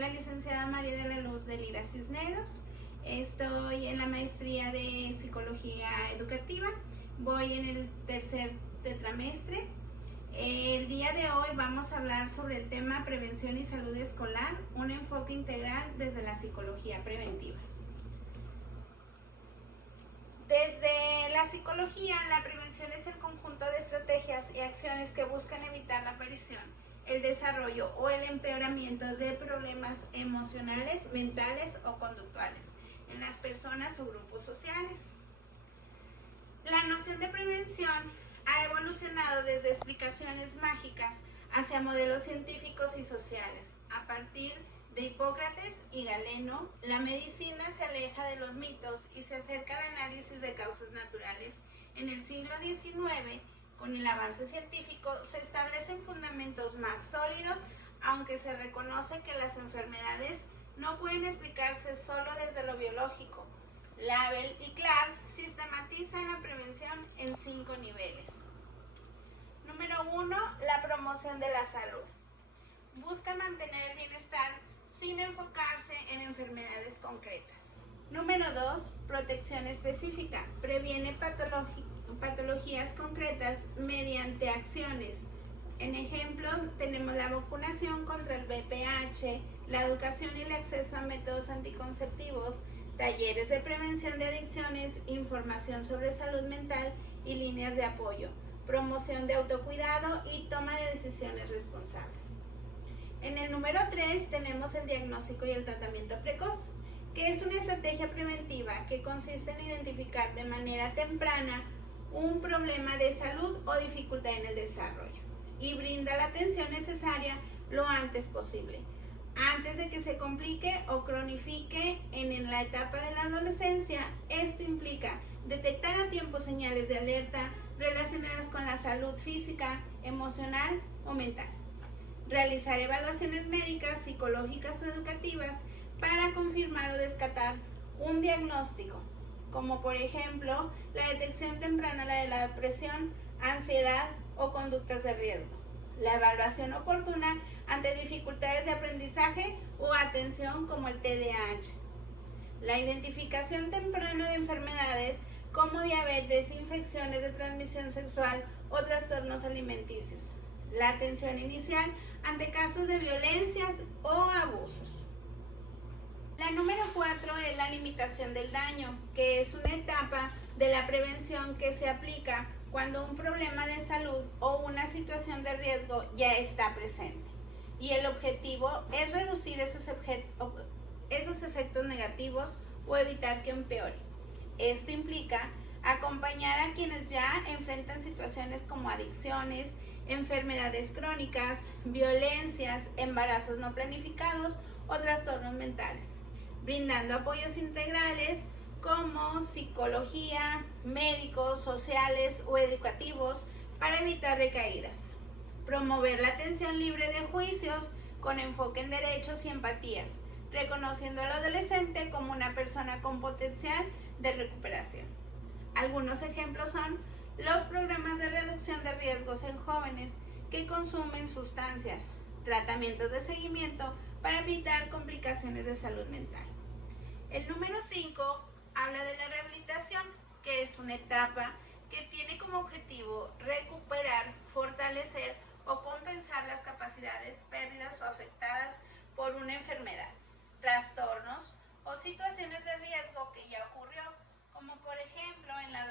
la licenciada María de la Luz de Lira Cisneros. Estoy en la maestría de Psicología Educativa. Voy en el tercer tetramestre. El día de hoy vamos a hablar sobre el tema prevención y salud escolar, un enfoque integral desde la psicología preventiva. Desde la psicología, la prevención es el conjunto de estrategias y acciones que buscan evitar la aparición, el desarrollo o el empeoramiento de problemas emocionales, mentales o conductuales en las personas o grupos sociales. La noción de prevención ha evolucionado desde explicaciones mágicas hacia modelos científicos y sociales. A partir de Hipócrates y Galeno, la medicina se aleja de los mitos y se acerca al análisis de causas naturales. En el siglo XIX, con el avance científico, se establecen fundamentos más sólidos, aunque se reconoce que las enfermedades no pueden explicarse solo desde lo biológico. Label y Clark sistematizan la prevención en 5 niveles. Número 1. La promoción de la salud. Busca mantener el bienestar sin enfocarse en enfermedades concretas. Número 2. Protección específica. Previene patologías concretas mediante acciones. En ejemplo, tenemos la vacunación contra el VPH, la educación y el acceso a métodos anticonceptivos, talleres de prevención de adicciones, información sobre salud mental y líneas de apoyo, promoción de autocuidado y toma de decisiones responsables. En el número 3 tenemos el diagnóstico y el tratamiento precoz, que es una estrategia preventiva que consiste en identificar de manera temprana un problema de salud o dificultad en el desarrollo y brinda la atención necesaria lo antes posible, antes de que se complique o cronifique en la etapa de la adolescencia. Esto implica detectar a tiempo señales de alerta relacionadas con la salud física, emocional o mental. Realizar evaluaciones médicas, psicológicas o educativas para confirmar o descartar un diagnóstico, como por ejemplo la detección temprana de la depresión, ansiedad o conductas de riesgo. La evaluación oportuna ante dificultades de aprendizaje o atención como el TDAH. La identificación temprana de enfermedades como diabetes, infecciones de transmisión sexual o trastornos alimenticios. La atención inicial ante casos de violencias o abusos. La número 4 es la limitación del daño, que es una etapa de la prevención que se aplica cuando un problema de salud o una situación de riesgo ya está presente. Y el objetivo es reducir esos efectos negativos o evitar que empeore. Esto implica acompañar a quienes ya enfrentan situaciones como adicciones, enfermedades crónicas, violencias, embarazos no planificados o trastornos mentales, brindando apoyos integrales como psicología, médicos, sociales o educativos para evitar recaídas. Promover la atención libre de juicios con enfoque en derechos y empatías, reconociendo al adolescente como una persona con potencial de recuperación. Algunos ejemplos son los programas de reducción de riesgos en jóvenes que consumen sustancias, tratamientos de seguimiento para evitar complicaciones de salud mental. El número 5 habla de la rehabilitación, que es una etapa que tiene como objetivo recuperar, fortalecer o compensar las capacidades perdidas o afectadas por una enfermedad, trastornos o situaciones de riesgo que ya ocurrió, como por ejemplo en la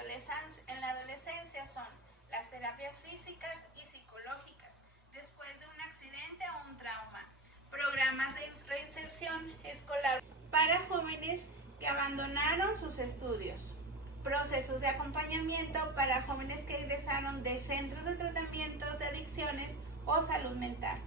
adolescencia son las terapias físicas y psicológicas después de un accidente o un trauma, programas de reinserción escolar para jóvenes que abandonaron sus estudios, procesos de acompañamiento para jóvenes que egresaron de centros de tratamientos de adicciones o salud mental,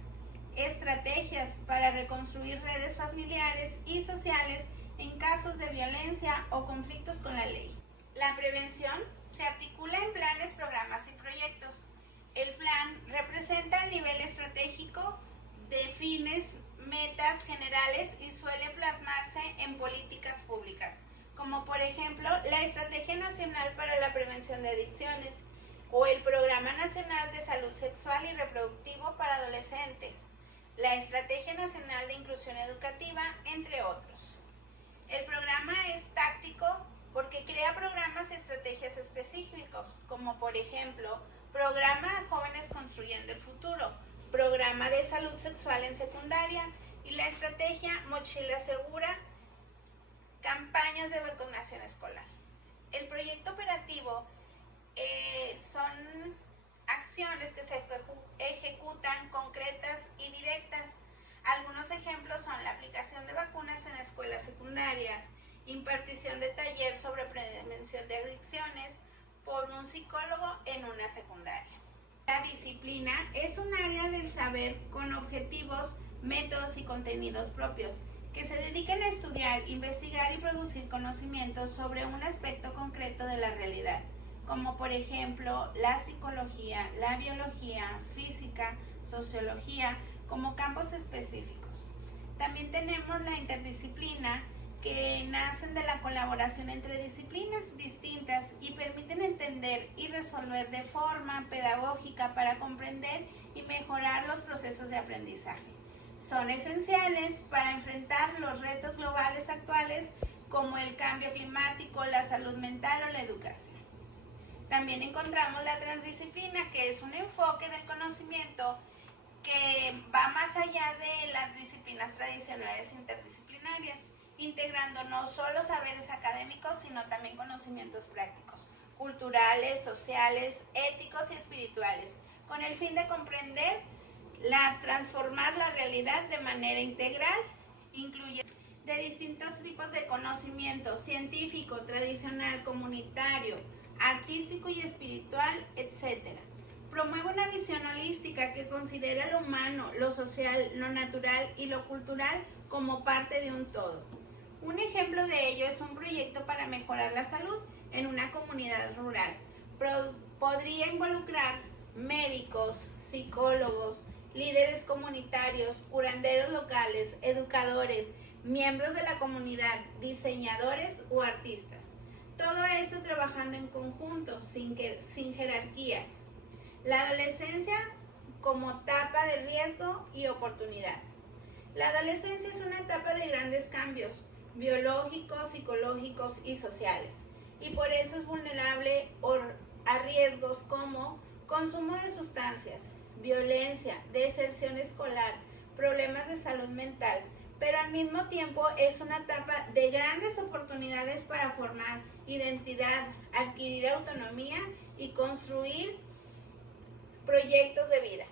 estrategias para reconstruir redes familiares y sociales en casos de violencia o conflictos con la ley. La prevención se articula en planes, programas y proyectos. El plan representa el nivel estratégico, define metas generales y suele plasmarse en políticas públicas, como por ejemplo la Estrategia Nacional para la Prevención de Adicciones o el Programa Nacional de Salud Sexual y Reproductivo para Adolescentes, la Estrategia Nacional de Inclusión Educativa, entre otros. El programa es táctico porque crea programas y estrategias específicos, como por ejemplo, Programa Jóvenes Construyendo el Futuro, Programa de Salud Sexual en Secundaria y la Estrategia Mochila Segura, campañas de vacunación escolar. El proyecto operativo son acciones que se ejecutan concretas y directas. Algunos ejemplos son la aplicación de vacunas en escuelas secundarias, impartición de taller sobre prevención de adicciones por un psicólogo en una secundaria. La disciplina es un área del saber con objetivos, métodos y contenidos propios, que se dedican a estudiar, investigar y producir conocimientos sobre un aspecto concreto de la realidad, como por ejemplo la psicología, la biología, física, sociología, como campos específicos. También tenemos la interdisciplina, que nacen de la colaboración entre disciplinas distintas y permiten entender y resolver de forma pedagógica para comprender y mejorar los procesos de aprendizaje. Son esenciales para enfrentar los retos globales actuales como el cambio climático, la salud mental o la educación. También encontramos la transdisciplina, que es un enfoque del conocimiento que va más allá de las disciplinas tradicionales interdisciplinarias, integrando no solo saberes académicos, sino también conocimientos prácticos, culturales, sociales, éticos y espirituales, con el fin de comprender, transformar la realidad de manera integral, incluye de distintos tipos de conocimiento científico, tradicional, comunitario, artístico y espiritual, etc. Promueve una visión holística que considera lo humano, lo social, lo natural y lo cultural como parte de un todo. Un ejemplo de ello es un proyecto para mejorar la salud en una comunidad rural. Podría involucrar médicos, psicólogos, líderes comunitarios, curanderos locales, educadores, miembros de la comunidad, diseñadores o artistas. Todo esto trabajando en conjunto, sin jerarquías. La adolescencia como etapa de riesgo y oportunidad. La adolescencia es una etapa de grandes cambios biológicos, psicológicos y sociales, y por eso es vulnerable a riesgos como consumo de sustancias, violencia, deserción escolar, problemas de salud mental, pero al mismo tiempo es una etapa de grandes oportunidades para formar identidad, adquirir autonomía y construir proyectos de vida.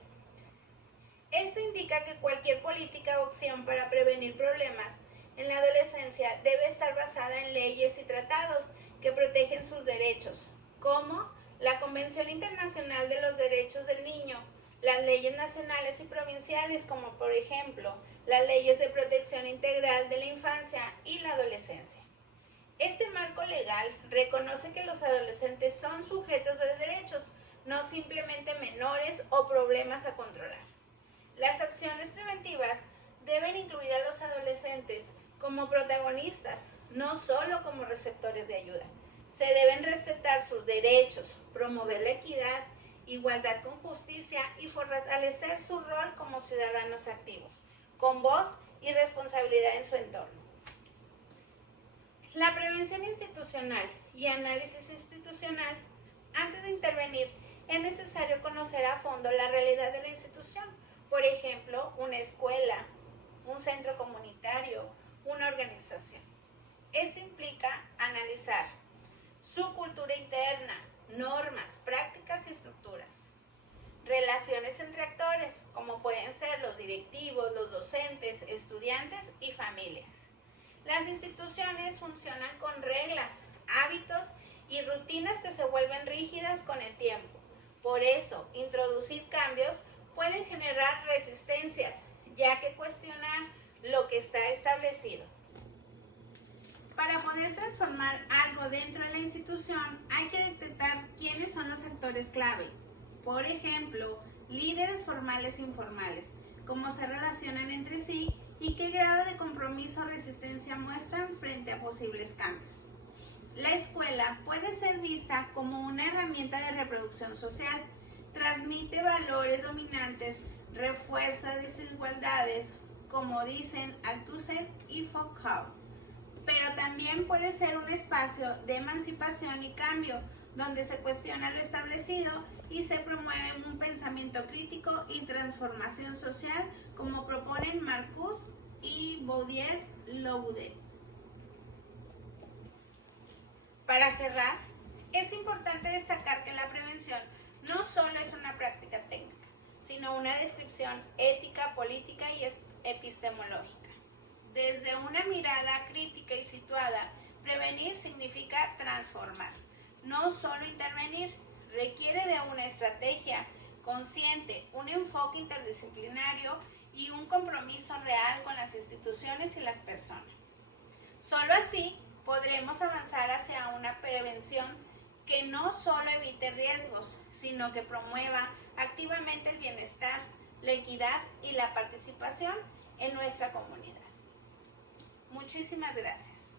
Esto indica que cualquier política o acción para prevenir problemas en la adolescencia debe estar basada en leyes y tratados que protegen sus derechos, como la Convención Internacional de los Derechos del Niño, las leyes nacionales y provinciales, como por ejemplo las leyes de protección integral de la infancia y la adolescencia. Este marco legal reconoce que los adolescentes son sujetos de derechos, no simplemente menores o problemas a controlar. Las acciones preventivas deben incluir a los adolescentes como protagonistas, no solo como receptores de ayuda. Se deben respetar sus derechos, promover la equidad, igualdad con justicia y fortalecer su rol como ciudadanos activos, con voz y responsabilidad en su entorno. La prevención institucional y análisis institucional. Antes de intervenir, es necesario conocer a fondo la realidad de la institución, por ejemplo, una escuela, un centro comunitario, una organización. Esto implica analizar su cultura interna, normas, prácticas y estructuras. Relaciones entre actores, como pueden ser los directivos, los docentes, estudiantes y familias. Las instituciones funcionan con reglas, hábitos y rutinas que se vuelven rígidas con el tiempo. Por eso, introducir cambios puede generar resistencias, ya que cuestionan lo que está establecido. Para poder transformar algo dentro de la institución, hay que detectar quiénes son los actores clave. Por ejemplo, líderes formales e informales, cómo se relacionan entre sí y qué grado de compromiso o resistencia muestran frente a posibles cambios. La escuela puede ser vista como una herramienta de reproducción social. Transmite valores dominantes, refuerza desigualdades, como dicen Althusser y Foucault, pero también puede ser un espacio de emancipación y cambio, donde se cuestiona lo establecido y se promueve un pensamiento crítico y transformación social, como proponen Marcuse y Baudier-Loudet. Para cerrar, es importante destacar que la prevención no solo es una práctica técnica, sino una descripción ética, política y epistemológica. Desde una mirada crítica y situada, prevenir significa transformar, no solo intervenir. Requiere de una estrategia consciente, un enfoque interdisciplinario y un compromiso real con las instituciones y las personas. Solo así podremos avanzar hacia una prevención que no solo evite riesgos, sino que promueva activamente el bienestar, la equidad y la participación en nuestra comunidad. Muchísimas gracias.